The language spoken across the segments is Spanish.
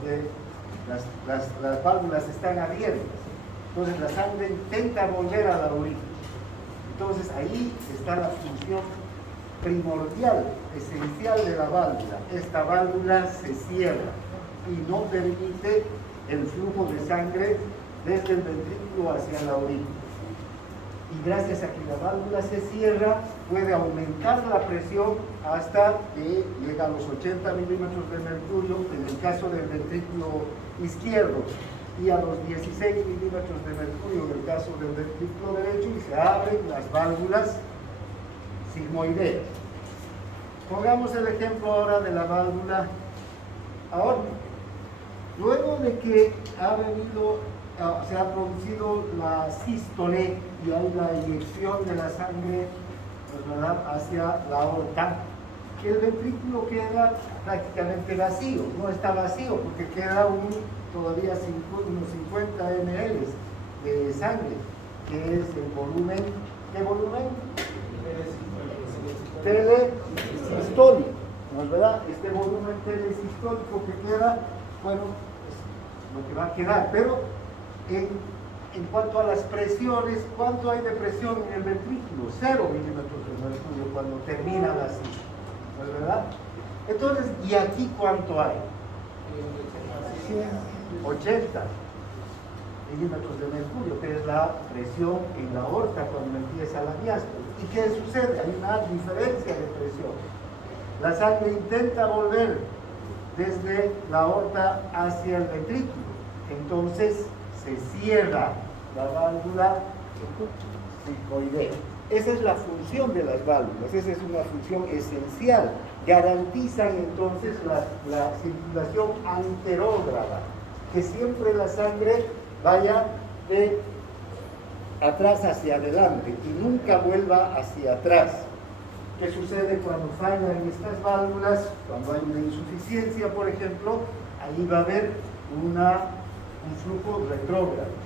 porque las válvulas están abiertas. Entonces la sangre intenta volver a la orina. Entonces ahí está la función primordial, esencial de la válvula. Esta válvula se cierra y no permite el flujo de sangre desde el ventrículo hacia la orina. Y gracias a que la válvula se cierra, puede aumentar la presión hasta que llega a los 80 milímetros de mercurio en el caso del ventrículo izquierdo y a los 16 milímetros de mercurio en el caso del ventrículo derecho, y se abren las válvulas sigmoideas. Pongamos el ejemplo ahora de la válvula aórtica. Luego de que se ha producido la sístole y hay la inyección de la sangre, ¿verdad?, hacia la aorta, el ventrículo queda prácticamente vacío. No está vacío porque queda todavía unos 50 ml de sangre, que es el volumen. ¿Qué volumen? Telesistólico, ¿no es verdad? Este volumen telesistólico que queda, bueno, es lo que va a quedar. Pero en cuanto a las presiones, ¿cuánto hay de presión en el ventrículo? 0 milímetros de mercurio cuando termina la sístole, ¿no es verdad? Entonces, ¿y aquí cuánto hay? 80 milímetros de mercurio, que es la presión en la aorta cuando empieza la diástole. ¿Y qué sucede? Hay una diferencia de presión. La sangre intenta volver desde la aorta hacia el ventrículo. Entonces se cierra la válvula sigmoidea. Esa es la función de las válvulas, esa es una función esencial. Garantizan entonces la circulación anterógrada, que siempre la sangre vaya de atrás hacia adelante y nunca vuelva hacia atrás. ¿Qué sucede cuando fallan estas válvulas? Cuando hay una insuficiencia, por ejemplo, ahí va a haber un flujo retrógrado.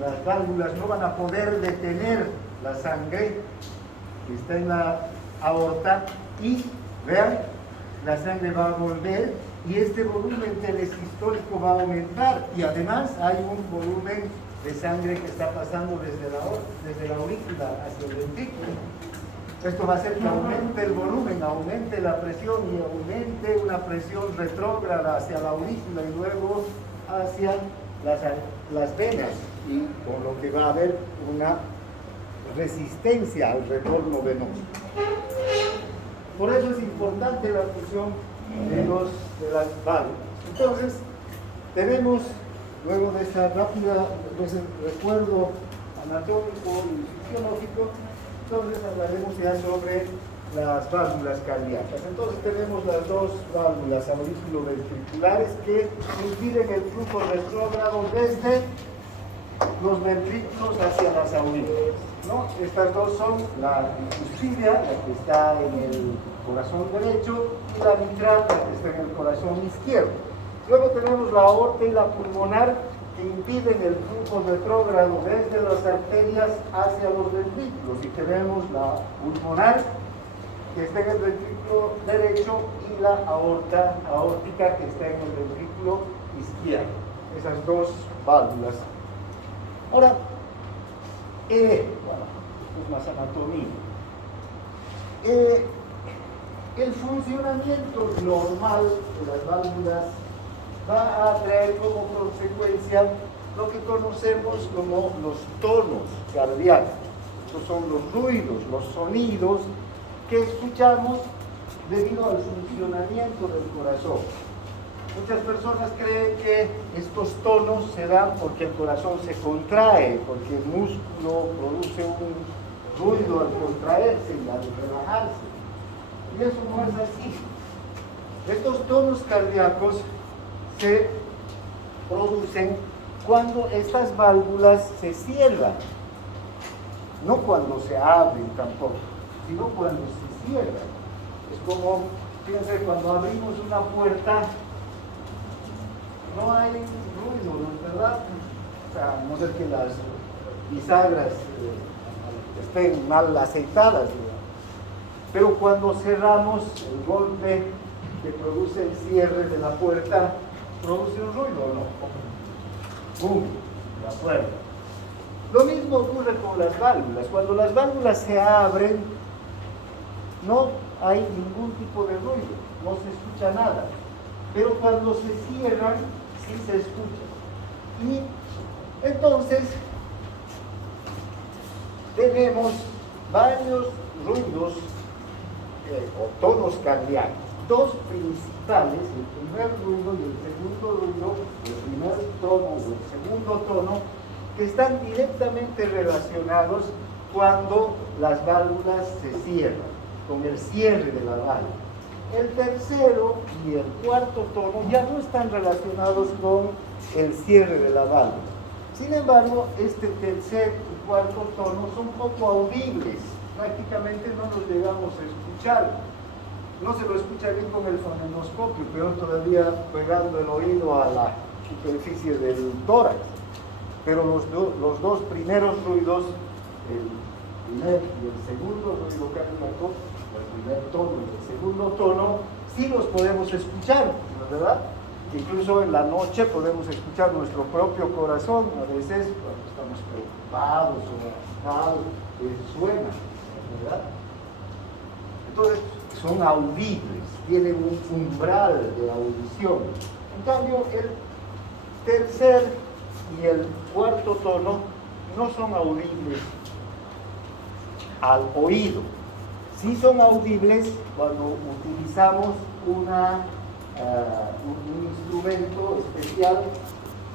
Las válvulas no van a poder detener la sangre que está en la aorta y, vean, la sangre va a volver y este volumen telesistólico va a aumentar, y además hay un volumen de sangre que está pasando desde la aurícula hacia el ventrículo. Esto va a hacer que aumente el volumen, aumente la presión y aumente una presión retrógrada hacia la aurícula y luego hacia las venas, y con lo que va a haber una resistencia al retorno venoso. Por eso es importante la función de las válvulas. Entonces, tenemos, luego de ese recuerdo anatómico y fisiológico, entonces hablaremos ya sobre las válvulas cardíacas. Entonces tenemos las dos válvulas auriculoventriculares que impiden el flujo retrógrado desde los ventrículos hacia las aurículas, ¿no? Estas dos son la bicuspidia, la que está en el corazón derecho, y la mitral, la que está en el corazón izquierdo. Luego tenemos la aorta y la pulmonar, que impiden el flujo retrógrado desde las arterias hacia los ventrículos, y tenemos la pulmonar, que está en el ventrículo derecho, y la aorta aórtica, que está en el ventrículo izquierdo. Esas dos válvulas. Ahora, bueno, esto es más anatomía. El funcionamiento normal de las válvulas va a traer como consecuencia lo que conocemos como los tonos cardíacos. Estos son los ruidos, los sonidos que escuchamos debido al funcionamiento del corazón. Muchas personas creen que estos tonos se dan porque el corazón se contrae, porque el músculo produce un ruido al contraerse y al relajarse. Y eso no es así. Estos tonos cardíacos se producen cuando estas válvulas se cierran, no cuando se abren tampoco, sino cuando se cierran. Es como, fíjense, cuando abrimos una puerta, no hay ruido, ¿no es verdad? O sea, a no ser que las bisagras estén mal aceitadas, ¿verdad? Pero cuando cerramos, el golpe que produce el cierre de la puerta, produce un ruido o no. ¡Bum! La puerta. Lo mismo ocurre con las válvulas. Cuando las válvulas se abren, no hay ningún tipo de ruido, no se escucha nada. Pero cuando se cierran, sí se escucha. Y entonces tenemos varios ruidos o tonos cardíacos. Dos principales, el primer ruido y el segundo ruido, el primer tono o el segundo tono, que están directamente relacionados cuando las válvulas se cierran, con el cierre de la válvula. El tercero y el cuarto tono ya no están relacionados con el cierre de la válvula. Sin embargo, este tercer y cuarto tono son poco audibles, prácticamente no los llegamos a escuchar. No se lo escucha bien con el fonendoscopio, peor todavía pegando el oído a la superficie del tórax. Pero los dos primeros ruidos, el primer y el segundo ruido cardíaco, el primer tono y el segundo tono, sí los podemos escuchar, ¿verdad? Incluso en la noche podemos escuchar nuestro propio corazón, a veces cuando estamos preocupados o agitados, suena, ¿verdad? Entonces, son audibles, tienen un umbral de audición. En cambio, el tercer y el cuarto tono no son audibles al oído. Sí son audibles cuando utilizamos un instrumento especial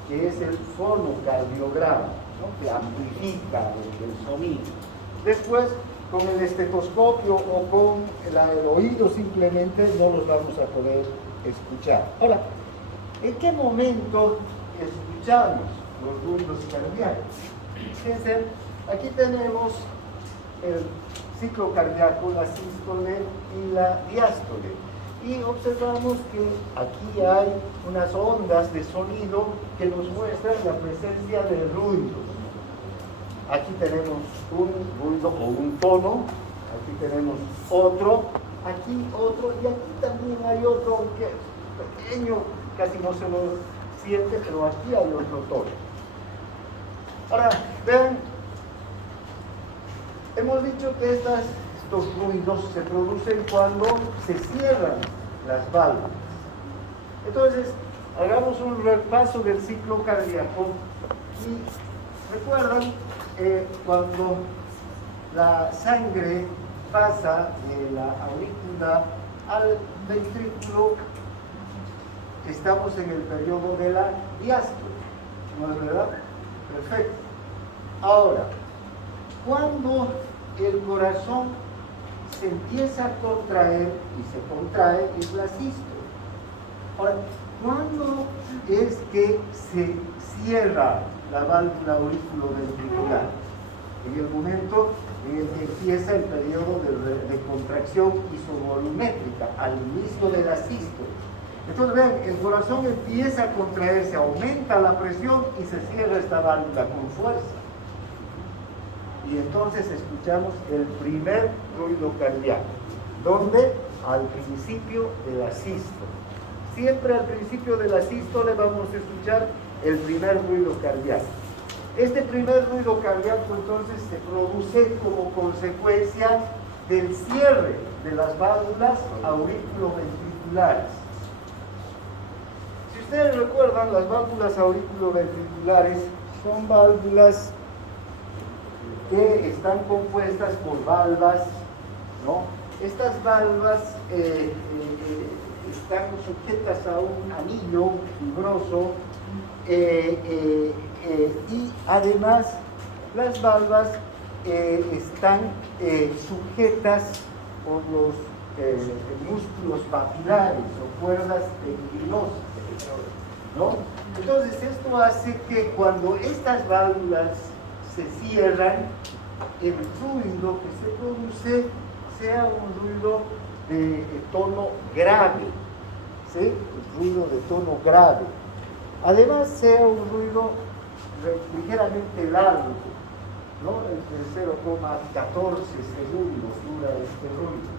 que es el fonocardiograma, ¿no? Que amplifica el sonido. Después, con el estetoscopio o con el oído simplemente no los vamos a poder escuchar. Ahora, ¿en qué momento escuchamos los ruidos cardíacos? Fíjense, aquí tenemos el ciclo cardíaco, la sístole y la diástole. Y observamos que aquí hay unas ondas de sonido que nos muestran la presencia de ruidos. Aquí tenemos un ruido o un tono, aquí tenemos otro, aquí otro, y aquí también hay otro que es pequeño, casi no se lo siente, pero aquí hay otro tono. Ahora, vean, hemos dicho que estos ruidos se producen cuando se cierran las válvulas. Entonces, hagamos un repaso del ciclo cardíaco y recuerdan cuando la sangre pasa de la aurícula al ventrículo, estamos en el periodo de la diástole, ¿no es verdad? Perfecto. Ahora, cuando el corazón se empieza a contraer y se contrae, es la sístole. Ahora, ¿cuándo es que se cierra la válvula auriculoventricular? En el momento en el que empieza el periodo de contracción isovolumétrica, al inicio de la sístole. Entonces vean, el corazón empieza a contraerse, aumenta la presión y se cierra esta válvula con fuerza. Y entonces escuchamos el primer ruido cardíaco, donde al principio de la sístole. Siempre al principio de la sístole vamos a escuchar el primer ruido cardíaco. Este primer ruido cardíaco entonces se produce como consecuencia del cierre de las válvulas auriculoventriculares. Si ustedes recuerdan, las válvulas auriculoventriculares son válvulas que están compuestas por valvas, ¿no? Estas valvas están sujetas a un anillo fibroso y además las valvas están sujetas por los músculos papilares o cuerdas tendinosas, ¿no? Entonces esto hace que cuando estas válvulas se cierran, el ruido que se produce sea un ruido de tono grave, ¿sí? El ruido de tono grave. Además sea un ruido ligeramente largo, ¿no? Entre 0,14 segundos dura este ruido.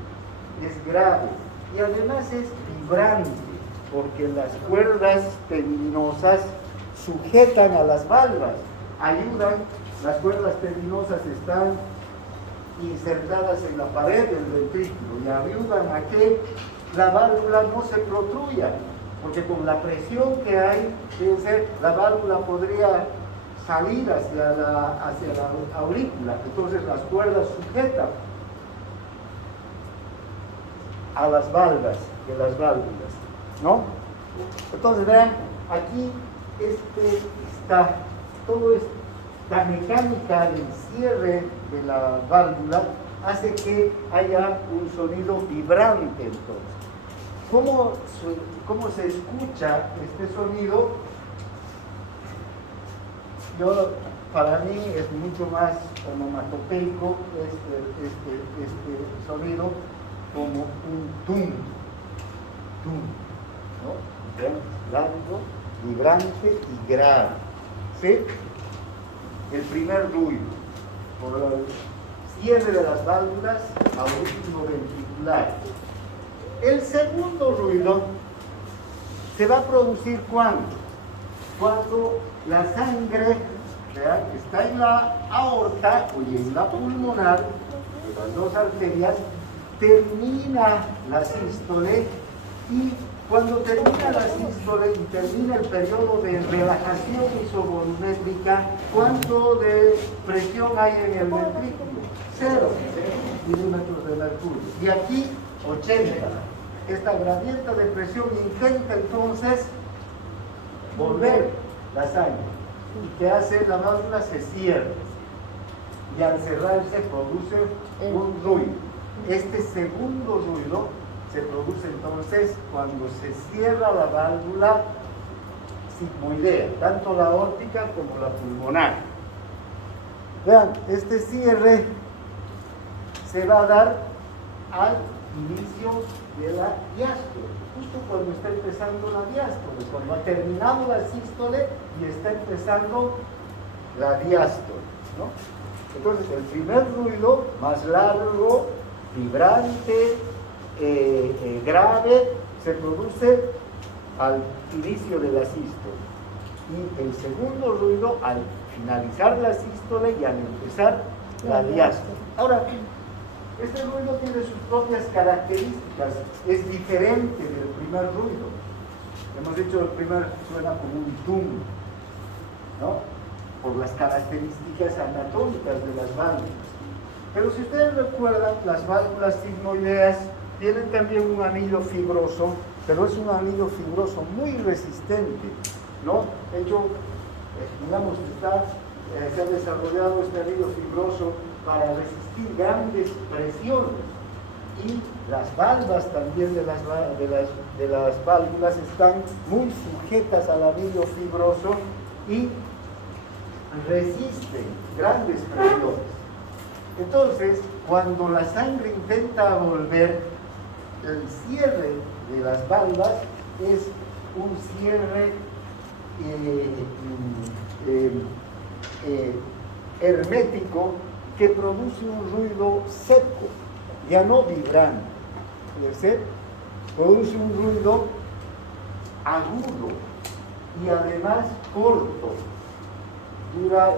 Es grave. y además es vibrante, porque las cuerdas tendinosas sujetan a las valvas, ayudan, las cuerdas tendinosas están insertadas en la pared del ventrículo y ayudan a que la válvula no se protruya, porque con la presión que hay, fíjense, la válvula podría salir hacia la aurícula, entonces las cuerdas sujetan a las valvas de las válvulas, ¿no? Entonces vean, aquí todo esta mecánica del cierre de la válvula hace que haya un sonido vibrante entonces. ¿Cómo se escucha este sonido? Para mí es mucho más onomatopeico este sonido, como un tum, ¿no? Largo, vibrante y grave, ¿sí? El primer ruido, por el cierre de las válvulas auriculoventriculares. El segundo ruido se va a producir cuando la sangre, ¿verdad?, está en la aorta o en la pulmonar, de las dos arterias, termina la sístole, y cuando termina la sístole y termina el periodo de relajación isovolumétrica, ¿cuánto de presión hay en el ventrículo? 0 milímetros de mercurio. Y aquí 80. Esta gradiente de presión intenta entonces volver la sangre. ¿Y qué hace? La válvula se cierra. Y al cerrarse produce un ruido. Este segundo ruido se produce entonces cuando se cierra la válvula sigmoidea, tanto la aórtica como la pulmonar. Vean, este cierre se va a dar al inicio de la diástole, justo cuando está empezando la diástole, cuando ha terminado la sístole y está empezando la diástole, ¿no? Entonces, el primer ruido, más largo, vibrante, grave, se produce al inicio de la sístole, y el segundo ruido al finalizar la sístole y al empezar la diástole. Ahora, este ruido tiene sus propias características, es diferente del primer ruido. Hemos dicho el primer suena como un tum, ¿no?, por las características anatómicas de las válvulas. Pero si ustedes recuerdan, las válvulas sigmoideas tienen también un anillo fibroso, pero es un anillo fibroso muy resistente, ¿no? De hecho, digamos, se ha desarrollado este anillo fibroso para resistir grandes presiones, y las valvas también de las válvulas están muy sujetas al anillo fibroso y resisten grandes presiones. Entonces, cuando la sangre intenta volver, el cierre de las valvas es un cierre hermético que produce un ruido seco, ya no vibrante. Produce un ruido agudo y además corto. Dura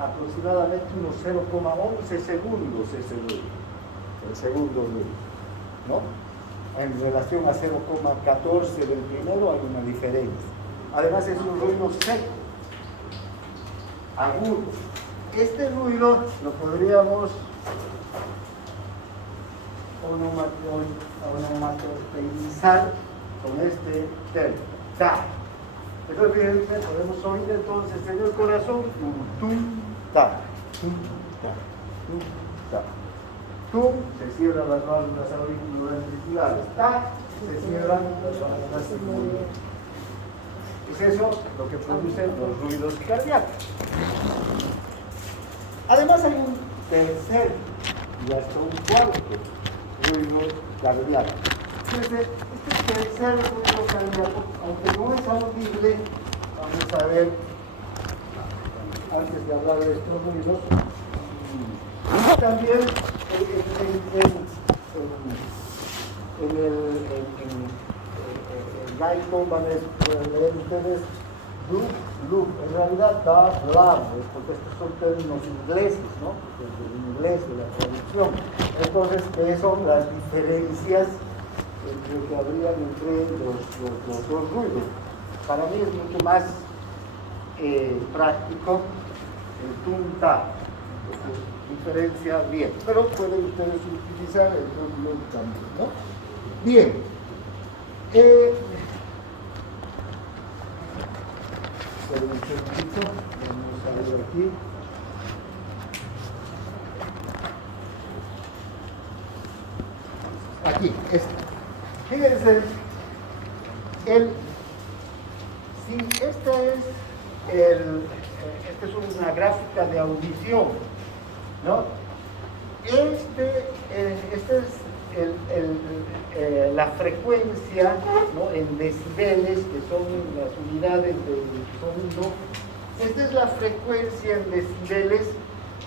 aproximadamente unos 0,11 segundos ese ruido, el segundo ruido, ¿no? En relación a 0,14 del primero hay una diferencia. Además es un ruido seco, agudo. Este ruido lo podríamos onomatopeizar con este término, ta. Entonces, fíjense, podemos oír entonces en el corazón un tum, ta, tum, ta, tum, ta. Tum, se cierran las válvulas auriculoventriculares. Ta, se cierran las válvulas sigmoideas. Es eso lo que produce los ruidos cardíacos. Además hay un tercer y hasta un cuarto ruido cardíaco. Fíjense, este tercer ruido cardíaco, aunque no es audible, vamos a ver, antes de hablar de estos ruidos, también el gaito van a leer ustedes look, look, en realidad da love, porque estos son términos ingleses, ¿no? Del inglés, de la traducción. Entonces, ¿qué son las diferencias que habrían entre los dos ruidos? Para mí es mucho más práctico el tum-ta, diferencia bien, pero pueden ustedes utilizar el tum también, ¿no? Bien. Esperen un segundito, vamos a ver aquí. Aquí, fíjense, si esta es una gráfica de audición, ¿no? Este es la frecuencia, ¿no? En decibeles, que son las unidades del sonido. Esta es la frecuencia en decibeles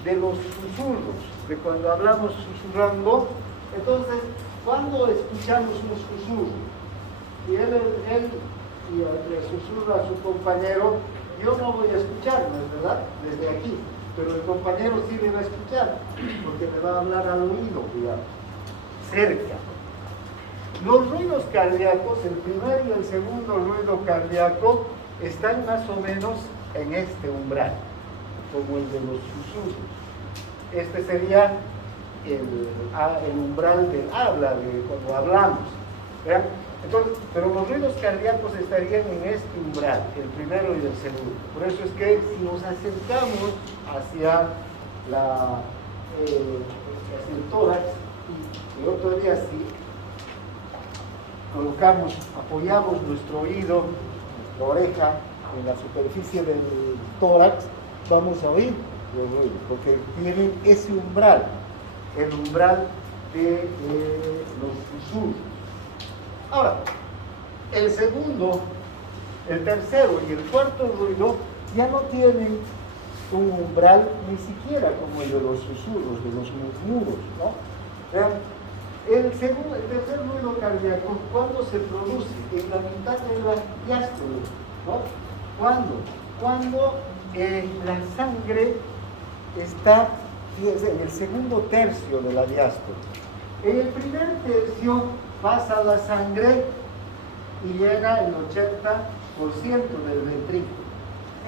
de los susurros, de cuando hablamos susurrando. Entonces, cuando escuchamos un susurro y él le susurra a su compañero, yo no voy a escuchar, ¿no es verdad? Desde aquí, pero el compañero sí me va a escuchar, porque me va a hablar al oído, cuidado, cerca. Los ruidos cardíacos, el primer y el segundo ruido cardíaco, están más o menos en este umbral, como el de los susurros. Este sería el umbral del habla, de cuando hablamos, ¿verdad? Entonces, pero los ruidos cardíacos estarían en este umbral, el primero y el segundo. Por eso es que si nos acercamos hacia el tórax, y otro día si apoyamos nuestro oído, nuestra oreja en la superficie del tórax, vamos a oír los ruidos, porque tienen ese umbral, el umbral de los susurros. Ahora, el segundo, el tercero y el cuarto ruido ya no tienen un umbral ni siquiera como el de los susurros, de los murmuros, ¿no? Vean, el tercer ruido cardíaco, ¿cuándo se produce? En la mitad de la diástole, ¿no? ¿Cuándo? Cuando la sangre está, fíjense, en el segundo tercio de la diástole. En el primer tercio pasa la sangre y llega el 80% del ventrículo.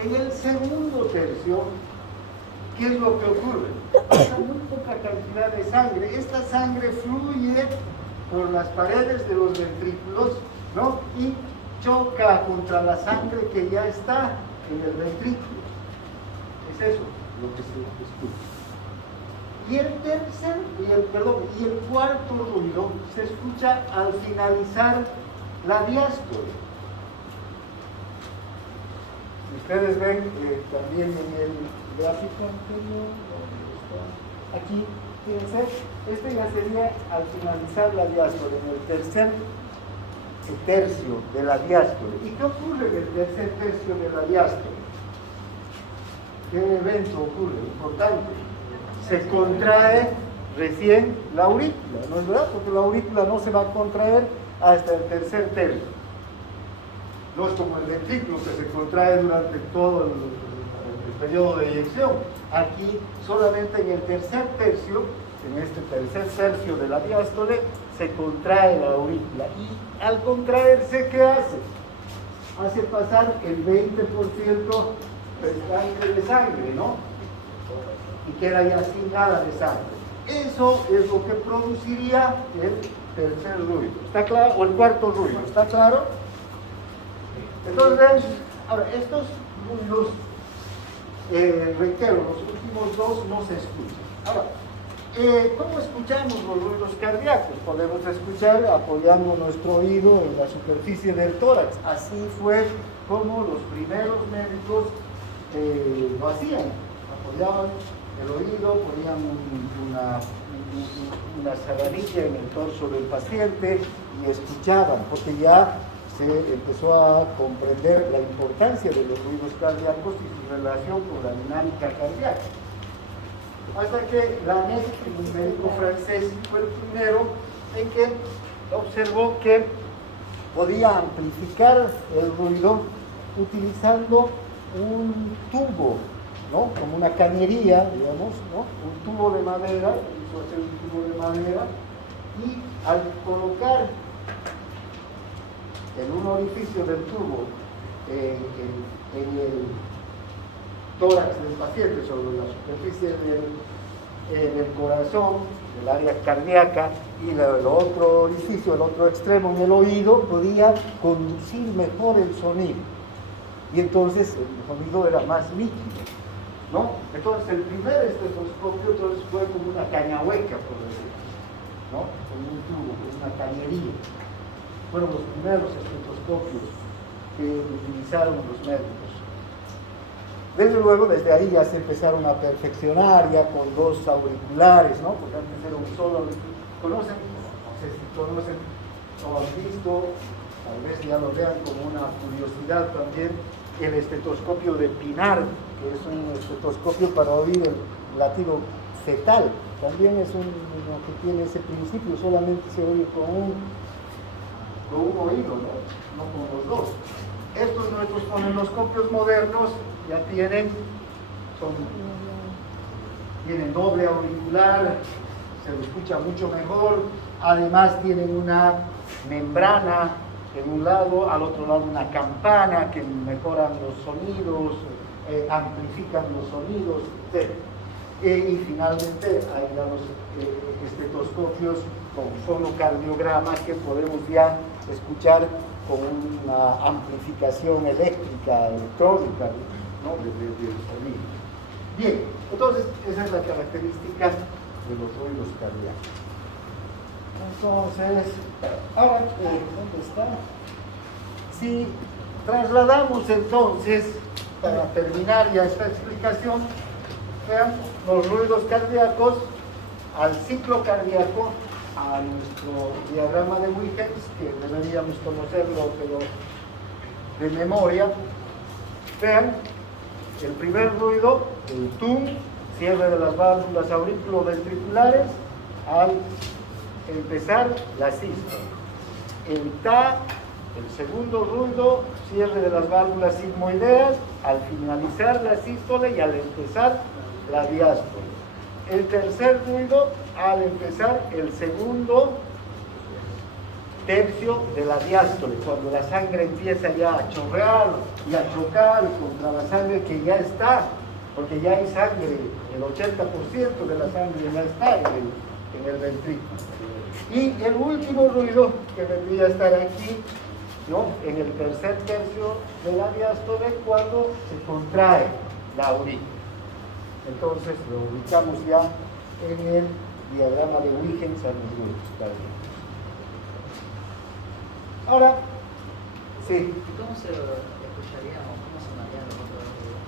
En el segundo tercio, ¿qué es lo que ocurre? Pasa muy poca cantidad de sangre. Esta sangre fluye por las paredes de los ventrículos, ¿no? Y choca contra la sangre que ya está en el ventrículo. Es eso lo que se escucha. Y el cuarto ruido se escucha al finalizar la diástole. Ustedes ven también en el gráfico anterior, aquí, fíjense, este ya sería al finalizar la diástole, en el tercer tercio de la diástole. ¿Y qué ocurre en el tercer tercio de la diástole? ¿Qué evento ocurre? Importante. Se contrae recién la aurícula, ¿no es verdad? Porque la aurícula no se va a contraer hasta el tercer tercio. No es como el ventrículo que se contrae durante todo el periodo de eyección. Aquí solamente en el tercer tercio, en este tercer tercio de la diástole, se contrae la aurícula. Y al contraerse, ¿qué hace? Hace pasar el 20% de sangre, ¿no? Y queda ya sin nada de sangre. Eso es lo que produciría el tercer ruido. ¿Está claro? O el cuarto ruido. ¿Está claro? Entonces, ahora, estos ruidos, reitero, los últimos dos no se escuchan. Ahora, ¿cómo escuchamos los ruidos cardíacos? Podemos escuchar apoyando nuestro oído en la superficie del tórax. Así fue como los primeros médicos lo hacían. Apoyaban el oído, ponían una sabanilla en el torso del paciente y escuchaban, porque ya se empezó a comprender la importancia de los ruidos cardíacos y su relación con la dinámica cardíaca. Hasta que Laennec, un médico francés, fue el primero en que observó que podía amplificar el ruido utilizando un tubo, ¿no? Como una cañería, digamos, ¿no? Un tubo de madera, hizo hacer un tubo de madera, y al colocar en un orificio del tubo en el tórax del paciente, sobre la superficie del corazón, del área cardíaca, y el otro orificio, el otro extremo en el oído, podía conducir mejor el sonido. Y entonces el sonido era más líquido, ¿no? Entonces el primer estetoscopio entonces fue como una caña hueca, por decirlo, ¿no? Como un tubo, como una cañería. Fueron los primeros estetoscopios que utilizaron los médicos. Desde luego, desde ahí ya se empezaron a perfeccionar, ya con dos auriculares, ¿no? Porque antes era un solo auricular. ¿Conocen? No sé si conocen o han visto, tal vez ya lo vean como una curiosidad también, el estetoscopio de Pinar, que es un estetoscopio para oír el latido fetal. También es uno que tiene ese principio, solamente se oye con un oído, no con los dos. Estos nuestros fonendoscopios modernos ya tienen doble auricular, se lo escucha mucho mejor, además tienen una membrana en un lado, al otro lado una campana que mejoran los sonidos, amplifican los sonidos, etc. Y finalmente hay los estetoscopios con fonocardiograma que podemos ya escuchar con una amplificación eléctrica, electrónica, ¿no? del sonido. Bien, entonces esa es la característica de los ruidos cardíacos. Entonces, ahora, ¿dónde está? Si trasladamos entonces, para terminar ya esta explicación, vean los ruidos cardíacos al ciclo cardíaco, a nuestro diagrama de Huygens, que deberíamos conocerlo, pero de memoria. Vean, el primer ruido, el TUM, cierre de las válvulas auriculoventriculares, al empezar la sístole. El TA, el segundo ruido, cierre de las válvulas sigmoideas, al finalizar la sístole y al empezar la diástole. El tercer ruido, al empezar el segundo tercio de la diástole, cuando la sangre empieza ya a chorrear y a chocar contra la sangre que ya está, porque ya hay sangre, el 80% de la sangre ya está en el ventrículo. Y el último ruido que debería estar aquí, ¿no? En el tercer tercio de la diástole, cuando se contrae la aurícula. Entonces lo ubicamos ya en el diagrama de Huygens a los ruidos cardíacos. Ahora, sí. ¿Cómo se escucharíamos? ¿Cómo sonarían los otros ruidos?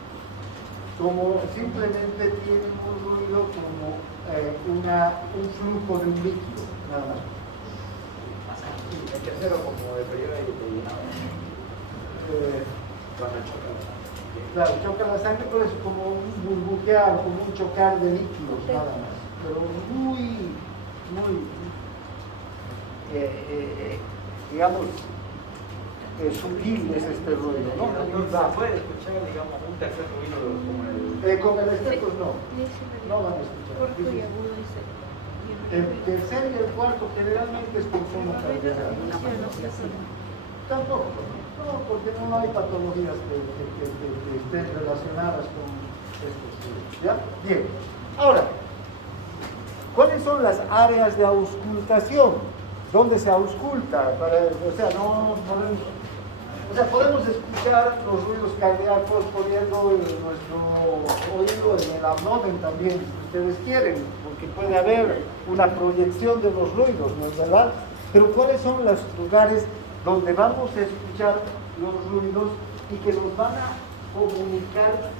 Como simplemente tienen un ruido como un flujo de un líquido, nada más. El tercero como de periodo de llenado. Cuando choca la sangre. Claro, choca la sangre, pero es como un burbujear, como un chocar de líquidos, nada más. Pero muy, digamos, sutil es este ruido, ¿no? ¿Se puede escuchar, digamos, un tercer ruido como el... Con el estetos no van a escuchar. El tercer y el cuarto generalmente es con fonocardiograma. Tampoco, no, porque no hay patologías que estén relacionadas con estos ruidos. ¿Ya? Bien. Ahora, ¿cuáles son las áreas de auscultación? ¿Dónde se ausculta? Podemos escuchar los ruidos cardíacos poniendo nuestro oído en el abdomen también, si ustedes quieren, porque puede haber una proyección de los ruidos, ¿no es verdad? Pero ¿cuáles son los lugares donde vamos a escuchar los ruidos y que nos van a comunicar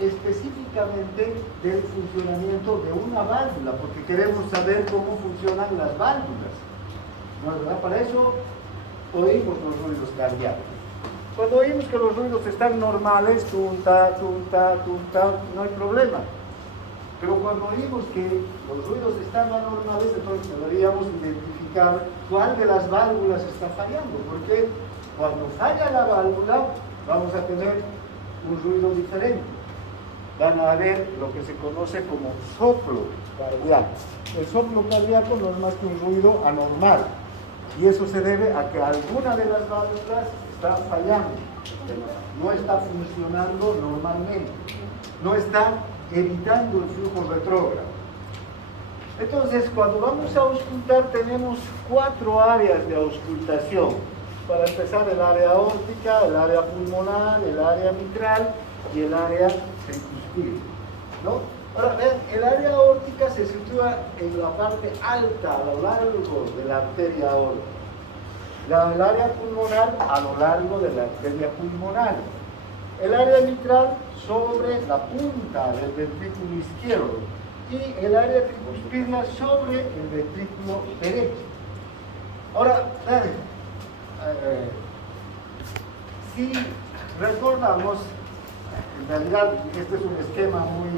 específicamente del funcionamiento de una válvula? Porque queremos saber cómo funcionan las válvulas, ¿no es verdad? Para eso oímos los ruidos cardíacos. Cuando oímos que los ruidos están normales, tunta, tunta, tunta, no hay problema. Pero cuando vimos que los ruidos están anormales, entonces deberíamos identificar cuál de las válvulas está fallando, porque cuando falla la válvula vamos a tener un ruido diferente. Van a haber lo que se conoce como soplo cardíaco. El soplo cardíaco no es más que un ruido anormal, y eso se debe a que alguna de las válvulas está fallando, no está funcionando normalmente, no está evitando el flujo retrógrado. Entonces, cuando vamos a auscultar, tenemos 4 áreas de auscultación. Para empezar, el área aórtica, el área pulmonar, el área mitral y el área tricuspide, ¿no? Ahora, vean, el área aórtica se sitúa en la parte alta, a lo largo de la arteria aórtica. El área pulmonar, a lo largo de la arteria pulmonar. El área mitral, sobre la punta del ventrículo izquierdo. Y el área tricuspidia, sobre el ventrículo derecho. Ahora, si recordamos, en realidad este es un esquema muy